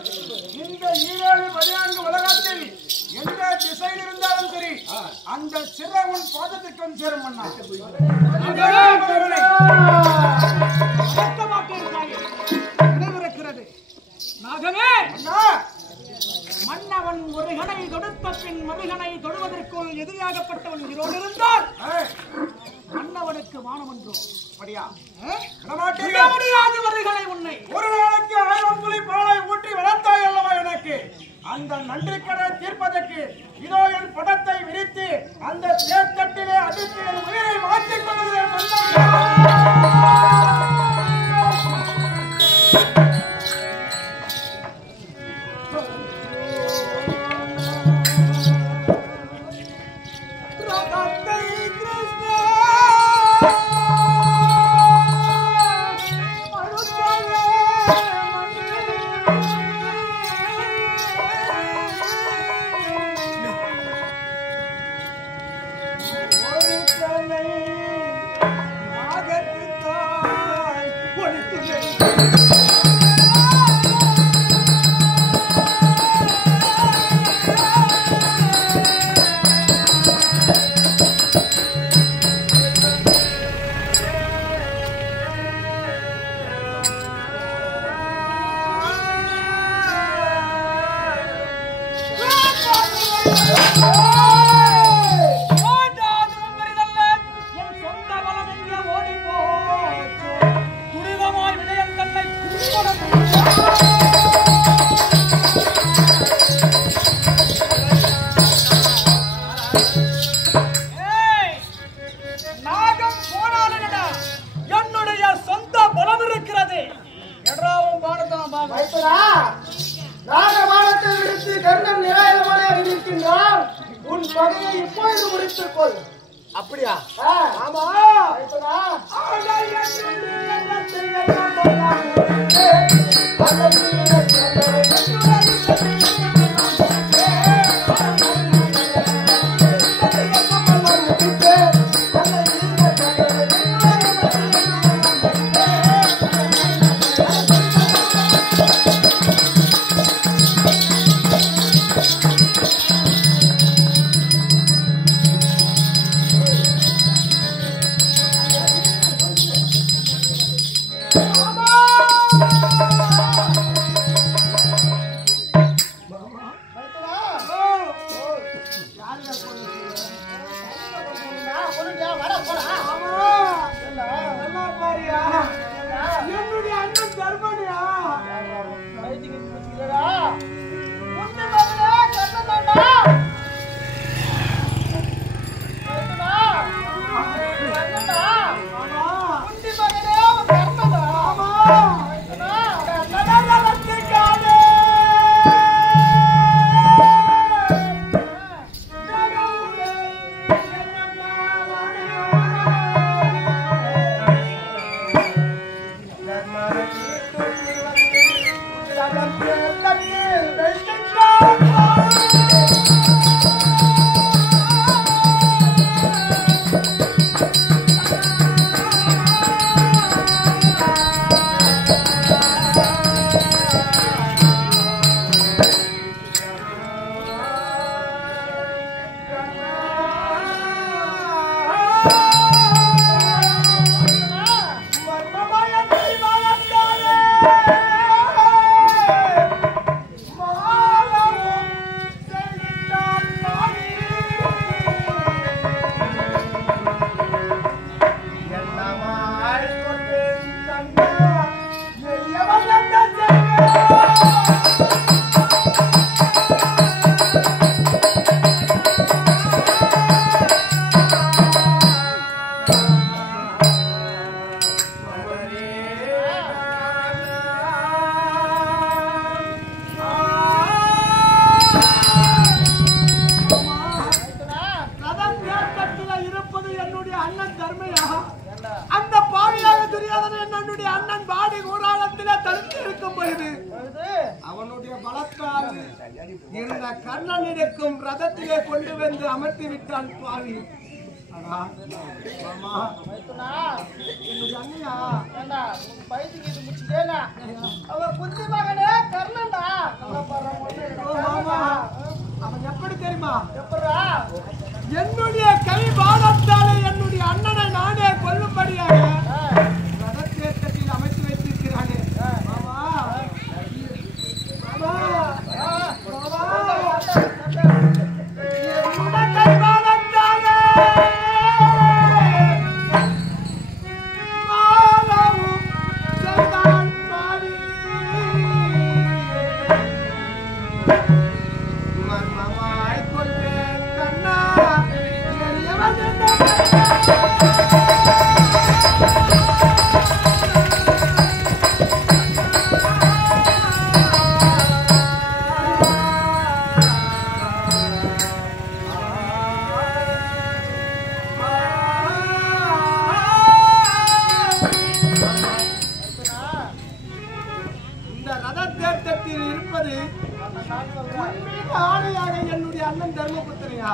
இந்த ஈரேழு 14 உலகத்தில் எந்த திசையில் இருந்தாலும் சரி அந்த சிறை உன் பாதத்துக்கு வந்து சேரும் மன்னா. நினைவிருக்கிறது நாகமே மன்னவன் ஒரு கணை தொடுத்த பின் மறுகணை தொடுவதற்குள் எதிராகப்பட்டவன் உயிரோடு இருந்தால் மன்னவனுக்கு வானமன்றோம் முடியாது. வருகளை உன்னை ஒரு நாளைக்கு 1000 புலி பாலை ஊற்றி வளர்த்தாய் அல்லவா எனக்கு அந்த நன்றி கடை தீர்ப்பதற்கு இதோ என் படத்தை விரித்து அந்த தேர்தட்டிலே அடித்து என் உயிரை மாற்றிக் கொள்கிறேன். அப்படியா? ஆமா. அவனுடைய பலத்தால் இந்த கண்ணனிடக்கும் ரதத்திலே கொண்டு வந்து அமர்த்தி விட்டான் பாவி. இருப்பது ஆணையாக என்னுடைய அண்ணன் தர்மபுத்திரியா.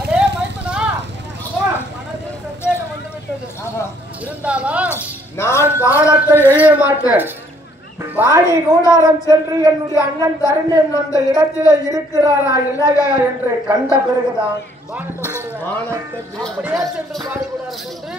அதே மைப்பனா மனதில் சந்தேகம் வந்துவிட்டது. இருந்தாலும் நான் பானத்தை எழுத மாட்டேன். பாடி கூடாரம் சென்று என்னுடைய அண்ணன் தருணன் அந்த இடத்திலே இருக்கிறாரா இல்லையா என்று கண்ட பிறகுதான் அப்படியே சென்று பாடி கூடாரம் சென்று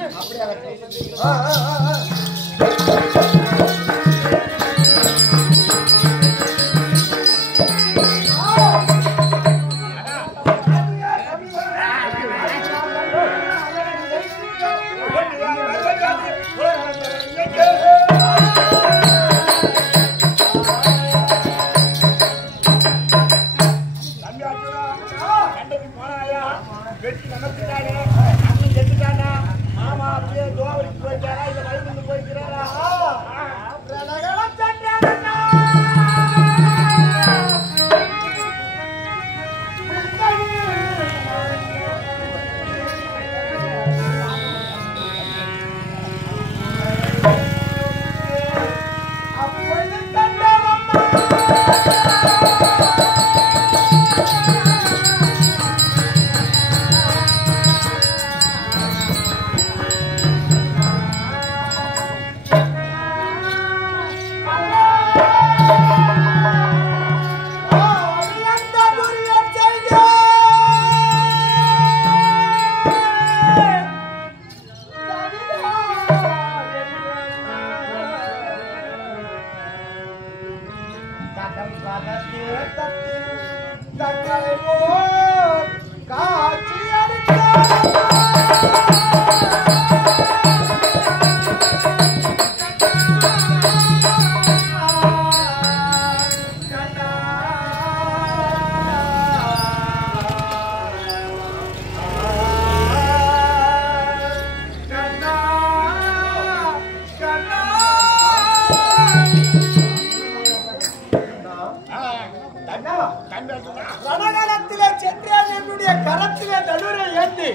ரணகலத்திலே சென்றேன் என்னுடைய கரத்திலே தனுரை ஏந்தி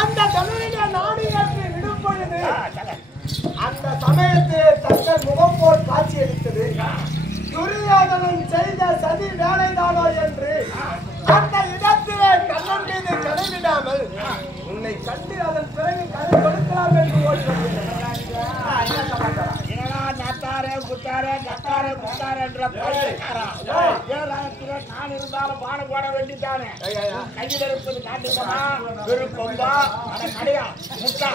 அந்த தனுரிலே நாடு ஏற்றி விடும் பொழுது அந்த சமயத்திலே தங்கள் முகம் போல் காட்சி அளித்தது. துரியோதனன் செய்த சதி வேலைதானோ என்று அந்த இடத்திலே கண்ணன் மீது கடைவிடாமல் உன்னை கண்டு அதன் பிறகு கதை கொடுக்கலாம் என்று ஓடி வந்தேன். நான் இருந்தாலும் பான போட வேண்டித்தானே கையில் இருப்பது காட்டுமா வெறும் கொம்பா கடையா முட்டா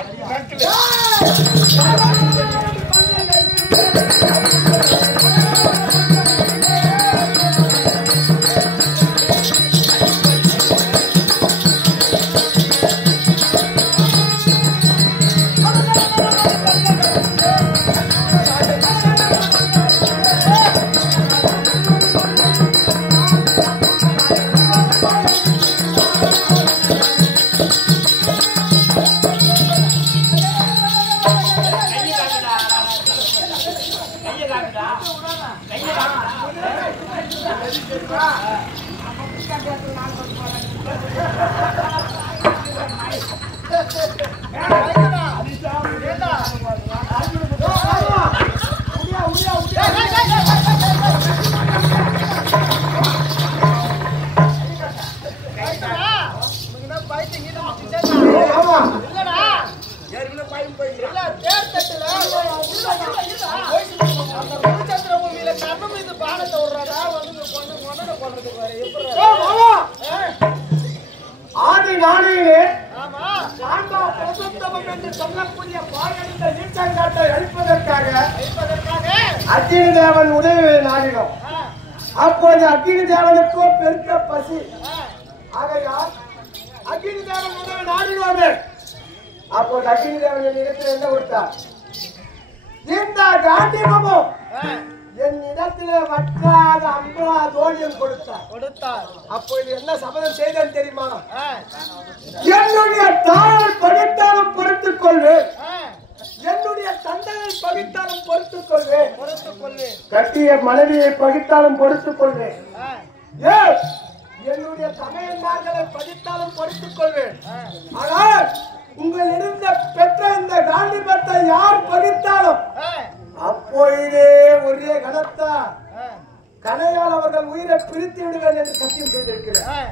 அக்னி தேவன் உதவி நாடினோம். அப்போது அக்னி தேவனுக்கோ பெருத்த பசி. ஆகையால் அக்னி தேவன் உதவி நாடினோமே. அப்போது அக்னி தேவன் இடத்தில் என்ன கொடுத்தார்? இந்த காண்டிமமும் என் இடத்திலே வற்றாத அம்பா தோழியம் கொடுத்தார். அப்போது என்ன சபதம் செய்தேன் தெரியுமா? என்னுடைய தாயால் படித்தாலும் பொறுத்துக் கொள்வேன், என்னுடைய தந்தையை பகித்தாலும் பொறுத்துக் கொள்வேன், கட்டிய மனைவியை பகித்தாலும் பொறுத்துக் கொள்வேன், என்னுடைய சமையல்மார்களை படித்தாலும் பொறுத்துக் கொள்வேன். ஆனால் உங்களிடம் பெற்ற இந்த காந்திபத்தை யார் பகித்தாலும் அப்பொழுதே ஒரே கணத்தா கனையால் அவர்கள் உயிரை பிரித்து விடுவேன் என்று சத்தியம் செய்திருக்கிறார்.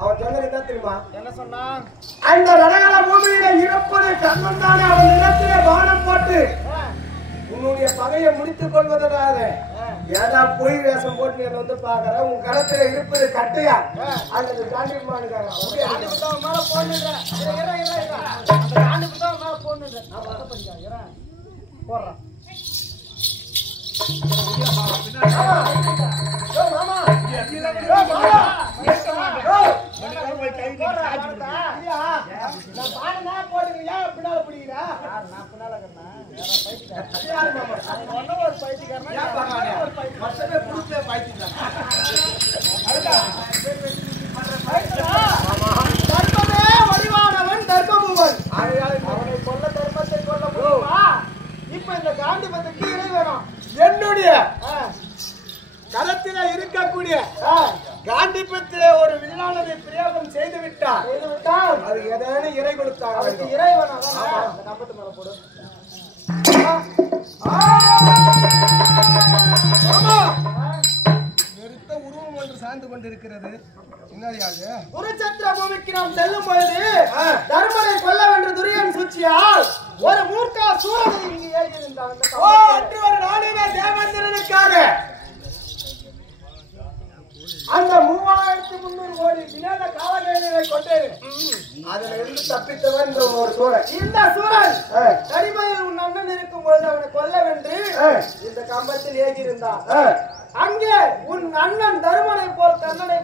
அவன் சொன்னது என்ன தெரியுமா? என்ன சொன்னா? அந்த ரணகால பூமியில இருப்பது கண்ணன் தானே. அவன் நிலத்திலே பானம் போட்டு உன்னுடைய பகையை முடித்துக் கொள்வதற்காக ஏதா பொய் வேஷம் போட்டு என்ன வந்து பாக்குற. உன் களத்துல இருப்பது கட்டையா அல்லது காண்டிமானுக்காக மேல போடுறேன் போடுறான். வடிவானவன் தர்மபுவன். அவனை கொல்ல தர்மத்தை கொல்ல முடியுமா? இப்ப இந்த காண்டிபத்துக்கு இறை வேணும். என்னுடைய களத்தில இருக்கக்கூடிய காண்டிபத்திலே ஒரு வில்லானதை பிரயோகம் செய்து விட்டார். அது ஏதேனும் இறை கொடுத்தாங்க. இறை வேணும். கம்பத்து மேல போடு. நிறுத்த உருவம் ஒன்று சார்ந்து கொண்டிருக்கிறது. குருச்சத்திர பூமிக்கு நாம் செல்லும் பொழுது தர்மனை கொல்ல வென்ற துரியன் சூழ்ச்சியால் ஒரு மூர்க்கா சூரனை இங்கு ஏறியிருந்தான். ஒரு நாளிலே தேவேந்திரனுக்காக அந்த 3300 கோடி வினோத காவல்களை கொண்டேன். அதுல இருந்து தப்பித்தவன் ஒரு சூரன். இந்த சூரன் கரிமையில் உன் அண்ணன் இருக்கும் பொழுது அவனை கொல்ல வென்று இந்த கம்பத்தில் ஏகியிருந்தான். அங்கே உன் அண்ணன் தருமனை போல் கண்ணனை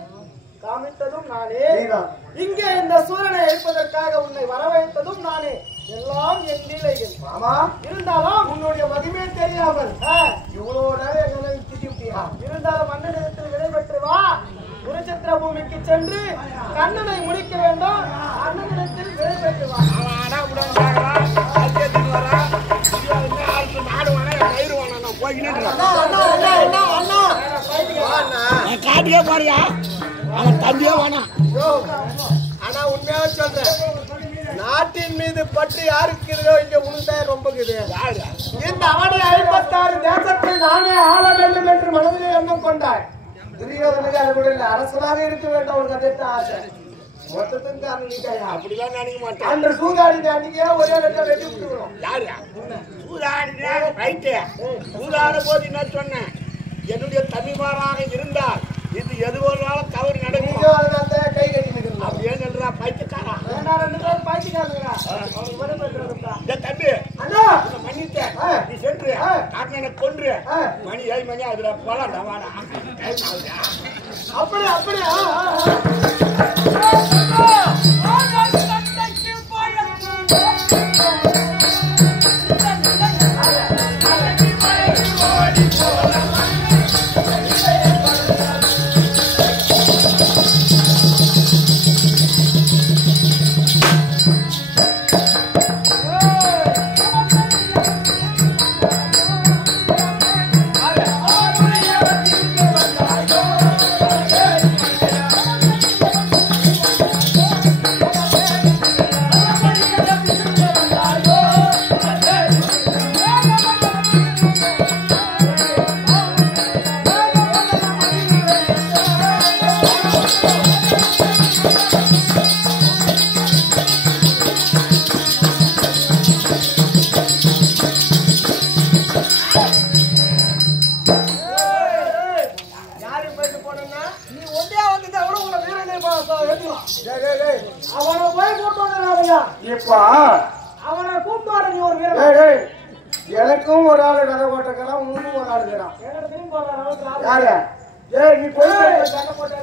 காமித்ததும் நானே. இங்கே இந்த சூரனை எழுப்பதற்காக உன்னை வரவைத்ததும் நானே. எல்லாம் என் லீலைகள். இருந்தாலும் உன்னுடைய மகிமே தெரியாமல் இவ்வளவு நேரம் எங்களை திட்டிவிட்டியா? இருந்தாலும் மன்னனிடத்தில் விடைபெற்று வா. குருச்சத்திர பூமிக்கு சென்று கண்ணனை முடிக்க வேண்டும். அண்ணனிடத்தில் விடைபெற்று வா. காட்டியே பாரியா அவன் தம்பியே வேணாம். ஆனா உண்மையாக சொல்றேன், நாட்டின் மீது பட்டு யாருக்கு இருக்கோ இங்க உனதான் ரொம்ப இந்த அவனை 56 தேசத்தை நானே ஆள வேண்டும் என்று மனதிலே எண்ணம் கொண்டாய். துரியோதனுக்கு அது கூட இல்ல, அரசனாக இருக்க வேண்டும் ஒரு கதைத்த ஆசை. மொத்தத்துக்கு காரணம் நீட்டாயா? அப்படிதான் நினைக்க மாட்டேன். அந்த சூதாடி அன்னைக்கே ஒரே இடத்துல வெட்டி விட்டுக்கணும். யாரு சூதாட போது என்ன சொன்னேன்? என்னுடைய தம்பிமாராக இருந்தால் இது எது ஒரு நாளும் தவறு நடக்கும். கை கட்டி அப்படி ஏன் பைத்தியக்காரா தம்பி மன்னித்தேன். நீ சென்று காட்டனை கொன்று மணி 7 மணி அதுல போலாம். அப்படி அப்படி அவனை கூப்பிட்டு நீ ஒரு வீரன். எனக்கும் ஒரு ஆளு கதை போட்டிருக்கிறான், உனக்கும் ஒரு ஆளு இருக்கிறான். யாரு? நீ போய் கதை போட்டு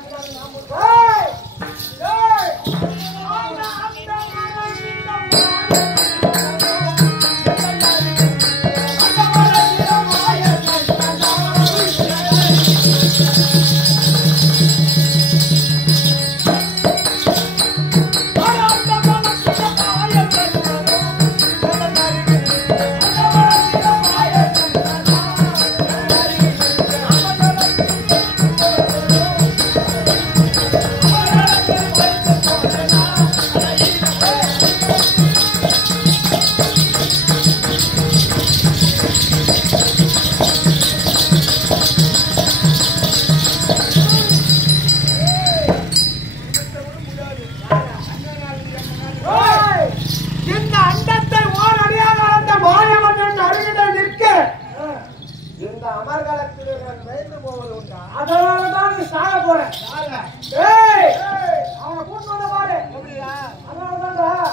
பயந்து போவது உண்டா? அதனாலதான் நீ சாக போற. அவனை கூட்டு வந்த பாரு. அதனாலதான்டா அப்படியே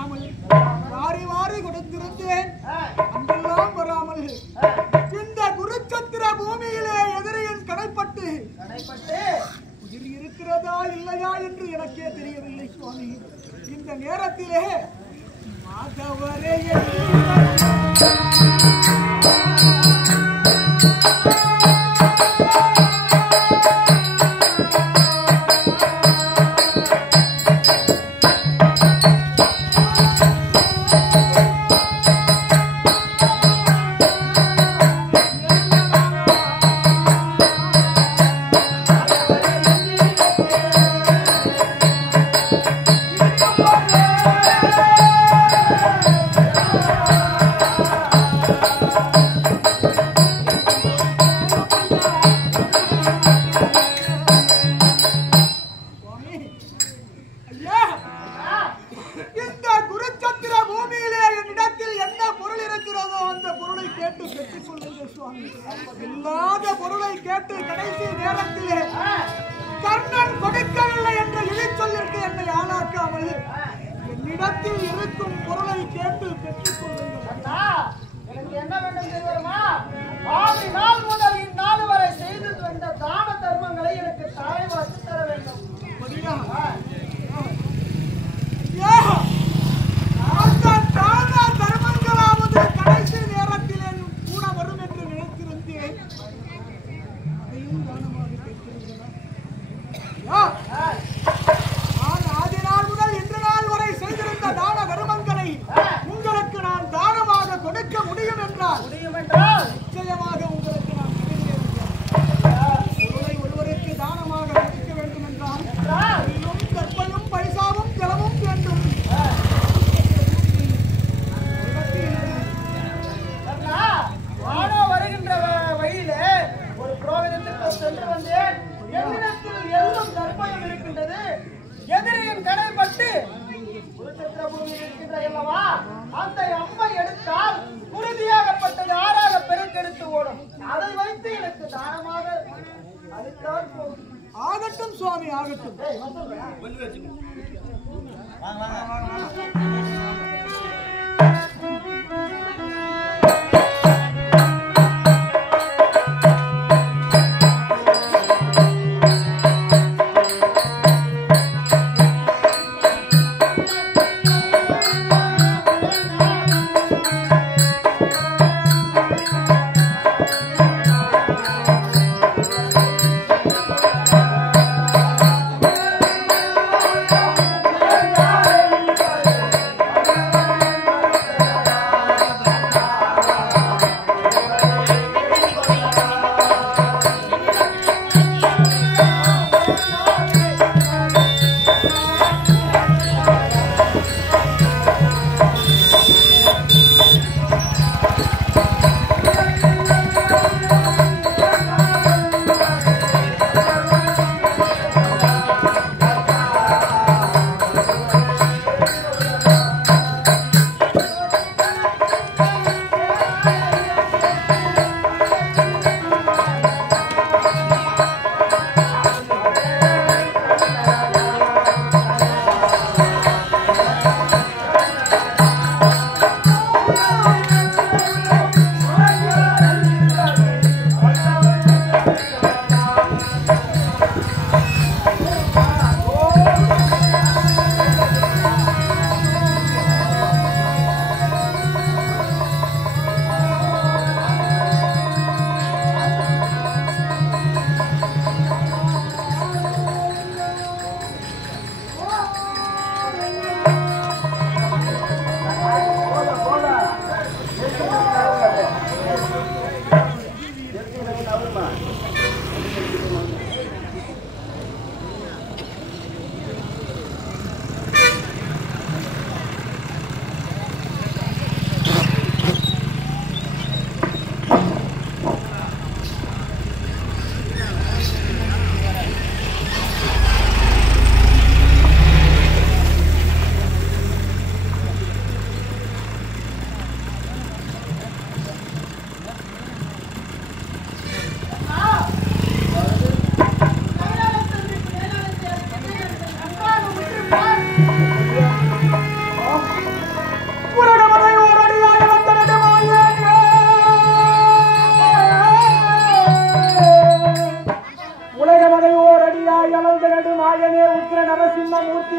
வராமல் வாரி வாரி கொடுத்திருந்தேன். அங்கெல்லாம் வராமல் இந்த குருச்சத்திர பூமியிலே எதிரியின் கடைப்பட்டு உயிர் இருக்கிறதா இல்லையா என்று எனக்கே தெரியவில்லை சுவாமி. இந்த நேரத்திலே மாதவரே இல்லாத பொருளை கேட்டு கடைசி நேரத்திலே கர்ணன் கொடுக்கவில்லை என்று இழி சொல்லிட்டு என்னை ஆளாக்காமல் என்னிடத்தில் இருக்கும் பொருளை கேட்டு பெற்றுக் கொள்ளுங்கள். எனக்கு என்ன வேண்டும் தெரியுமா? ஆதி நாள் முதல் இந்நாள் வரை செய்து வந்த தான தர்மங்களை எனக்கு தலைவாசி தர வேண்டும். அந்த தான தர்மங்களாவது கடைசி நேரத்திலே கூட வரும் என்று நினைத்திருந்தேன். அதையும் தானமாக கேட்கிறீர்களா? நான் ஆதி நாள் முதல் இன்று நாள் வரை செய்திருந்த தான தர்மங்களை உங்களுக்கு நான் தானமாக கொடுக்க முடியும் என்றால் நிச்சயமாக உங்களுக்கு நான் பொருளை ஒருவருக்கு தானமாக கொடுக்க வேண்டும் என்றால் இன்னும் கற்பையும் பைசாவும் ஜலமும் வேண்டும். வருகின்ற வழியில ஒரு புரோகிதத்துக்கு சென்று வந்தேன். என்னிடத்தில் எல்லாம் தர்ப்பயம் இருக்கின்றது. எதிரியின் கடைப்பட்டு குருச்சத்திர பூமி இருக்கின்ற அல்லவா, அந்த அம்மை எடுத்தால் உறுதியாகப்பட்டது ஆறாக பெருக்கெடுத்து ஓடும். அதை வைத்து எனக்கு தானமாக அளித்தால் போதும். ஆகட்டும் சுவாமி, ஆகட்டும்.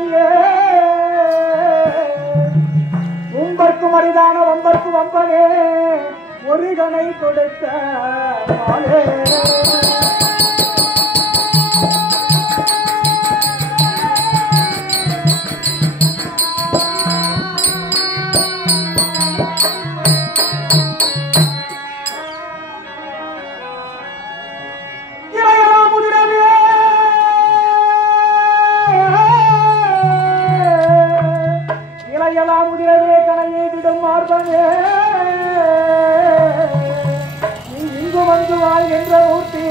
நீயே உம்பர்க்கும் அரிதான வம்பர்க்கு வம்பனே ஒரு கணை கொடுத்த பாலே இளையலாமுதிரவே கனையை விடும் மார்பனே நீ இங்கு வந்து வாழ்கின்ற ஊட்டி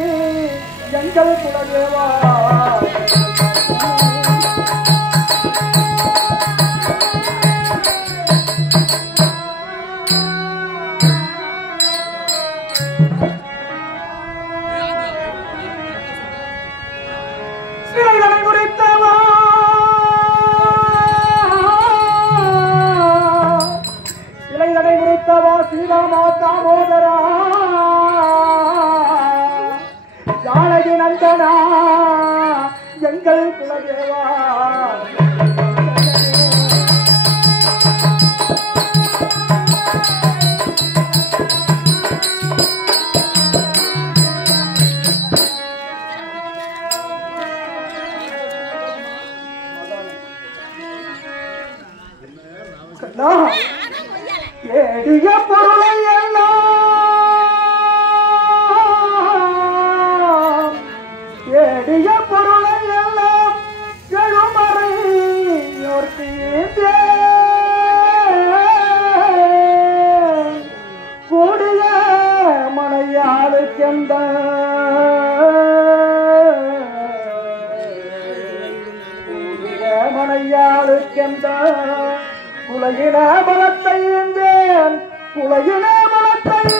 எங்கள் குலதேவா சிறைகளை குறித்தவா சிலைதடை குறித்தவா சீதாமாதா மோதரா ஜானகி நந்தனா எங்கள் குலதேவா ஏடிய பொருளை எல்லாம் ஏடிய பொருளை எல்லாம் எழுமறை கூடிய மனையாளுக்கெந்த மனையாளுக்கெந்த குலையின மனத்தை குலையின மனத்தை